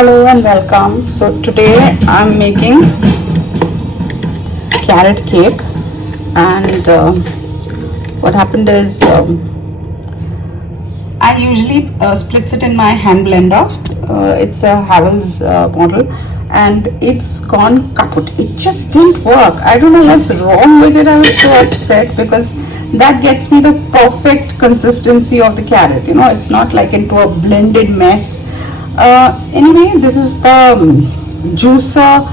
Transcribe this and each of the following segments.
Hello and welcome. So today I'm making carrot cake, and what happened is I usually splits it in my hand blender. It's a Havells model, and it's gone kaput. It just didn't work. I don't know what's wrong with it. I was so upset because that gets me the perfect consistency of the carrot. It's not like into a blended mess. Anyway, this is the juicer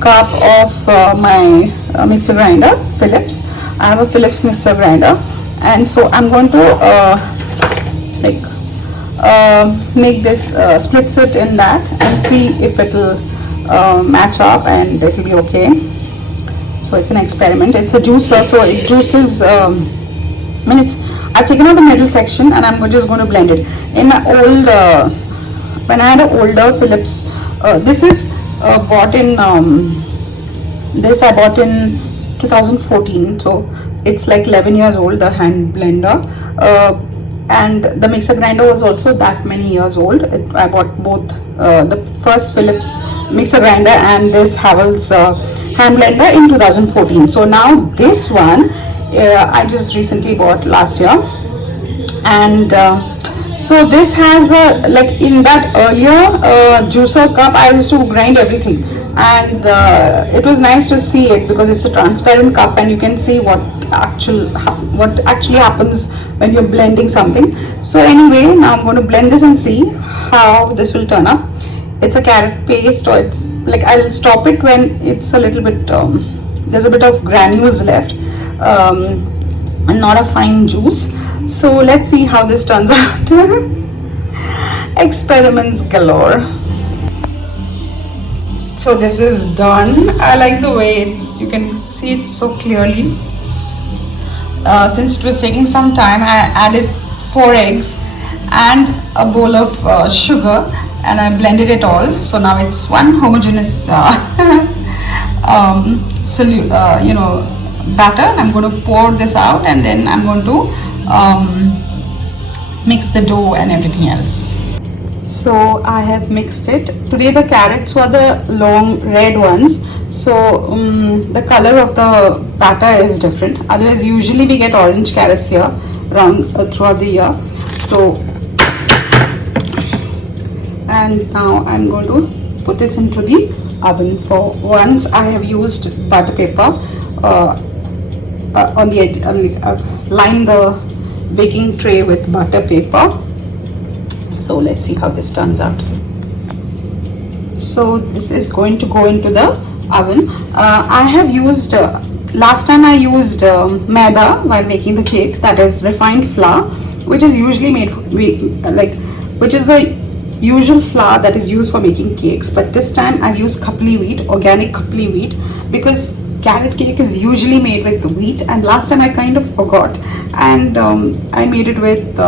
cup of my mixer grinder, Philips. I have a Philips mixer grinder, and so I'm going to like make this splits it in that and see if it'll match up and it'll be okay. So it's an experiment. It's a juicer, so it juices. I've taken out the middle section and I'm just going to blend it. In my old, when I had an older Philips, this is bought in, this I bought in 2014, so it's like 11 years old, the hand blender. And the mixer grinder was also that many years old. I bought both the first Philips mixer grinder and this Havells hand blender in 2014. So now this one I just recently bought last year, and so this has a, like in that earlier juicer cup I used to grind everything, and it was nice to see it because it's a transparent cup and you can see what actually happens when you're blending something. So anyway, now I'm going to blend this and see how this will turn up. It's a carrot paste, or it's like I'll stop it when it's a little bit there's a bit of granules left, and not a fine juice. So let's see how this turns out. Experiments galore. So this is done. I like the way you can see it so clearly. Since it was taking some time, I added 4 eggs and a bowl of sugar, and I blended it all. So now it's one homogeneous batter. I'm going to pour this out, and then I'm going to mix the dough and everything else. So I have mixed it. Today the carrots were the long red ones, so the color of the batter is different. Otherwise usually we get orange carrots here around throughout the year. So, and now I'm going to put this into the oven. For once I have used butter paper on the edge. I've lined the baking tray with butter paper. So let's see how this turns out. So this is going to go into the oven. I have used last time I used maida while making the cake, that is refined flour, which is usually made for which is the usual flour that is used for making cakes. But this time I've used khapli wheat, organic khapli wheat, because carrot cake is usually made with wheat, and last time I kind of forgot, and I made it with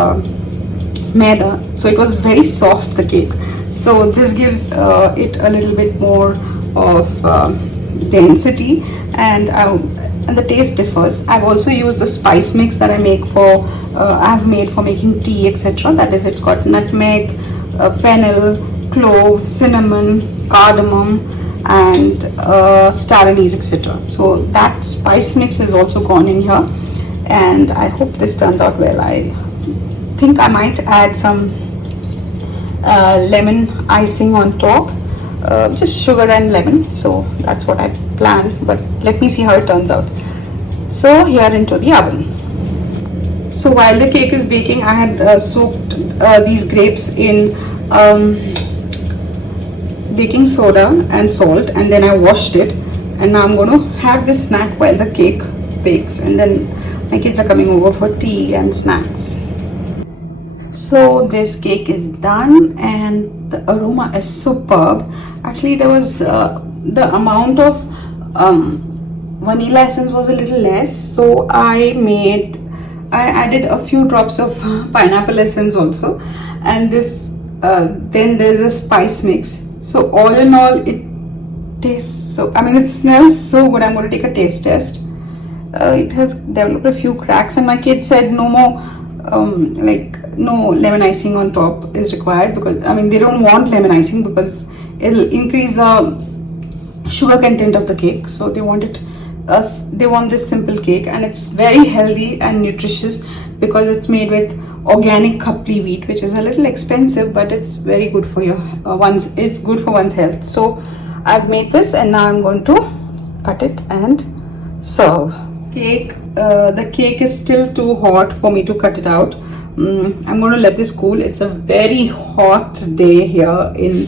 maida, so it was very soft, the cake. So this gives it a little bit more of density, and the taste differs. I've also used the spice mix that I make for I've made for making tea, etc. That is, it's got nutmeg, fennel, clove, cinnamon, cardamom, and star anise, etc. So that spice mix is also gone in here, and I hope this turns out well. I think I might add some lemon icing on top, just sugar and lemon. So that's what I planned, but let me see how it turns out. So here into the oven. So while the cake is baking, I had soaked these grapes in baking soda and salt, and then I washed it, and now I'm going to have this snack while the cake bakes, and then my kids are coming over for tea and snacks. So this cake is done, and the aroma is superb. Actually, there was the amount of vanilla essence was a little less, so I added a few drops of pineapple essence also, and this then there's a spice mix. So all in all, it tastes so, it smells so good. I'm going to take a taste test. It has developed a few cracks, and my kids said no more no lemon icing on top is required, because I mean they don't want lemon icing because it'll increase the sugar content of the cake. So they want it, they want this simple cake, and it's very healthy and nutritious because it's made with organic khapli wheat, which is a little expensive, but it's very good for your it's good for one's health. So I've made this, and now I'm going to cut it and serve. The cake is still too hot for me to cut it out. I'm going to let this cool. It's a very hot day here in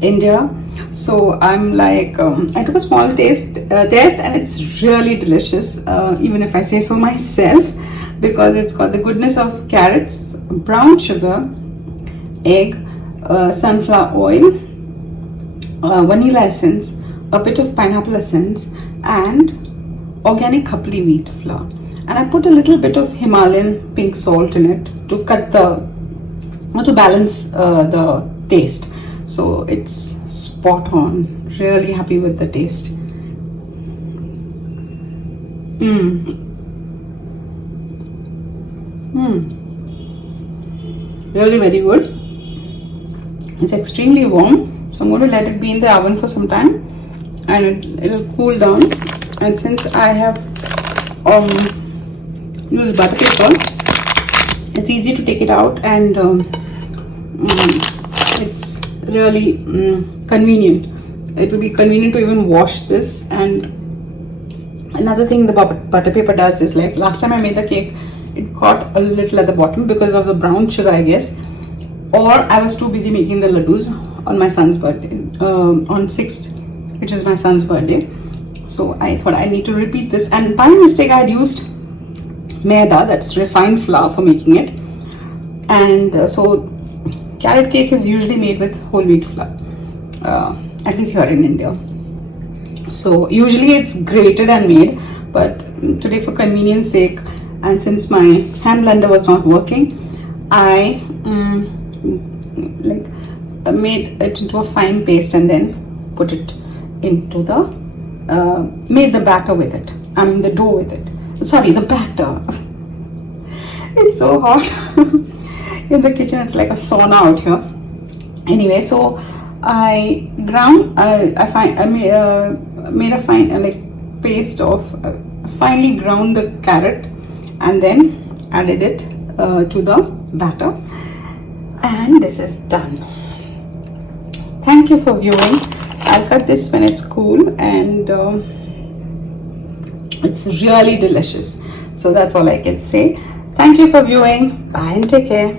India, so I'm like, I took a small test, and it's really delicious, even if I say so myself, because it's got the goodness of carrots, brown sugar, egg, sunflower oil, vanilla essence, a bit of pineapple essence, and organic khapli wheat flour. And I put a little bit of Himalayan pink salt in it to balance the taste. So it's spot on. Really happy with the taste. Really very good. It's extremely warm, so I'm going to let it be in the oven for some time, and it'll cool down. And since I have used butter paper, it's easy to take it out, and it's really convenient. It will be convenient to even wash this. And another thing the butter paper does is, like last time I made the cake, it caught a little at the bottom because of the brown sugar, I guess, or I was too busy making the laddus on my son's birthday, on 6th, which is my son's birthday. So I thought I need to repeat this, and by mistake I had used maida, that's refined flour, for making it. And so carrot cake is usually made with whole wheat flour, at least here in India. So usually it's grated and made, but today for convenience sake, and since my hand blender was not working, I made it into a fine paste, and then put it into the made the batter with it. I mean the dough with it. Sorry, the batter. It's so hot in the kitchen. It's like a sauna out here. Anyway, so I made a fine paste of finely ground the carrot, and then added it to the batter, and this is done. Thank you for viewing. I'll cut this when it's cool, and it's really delicious. So that's all I can say. Thank you for viewing. Bye and take care.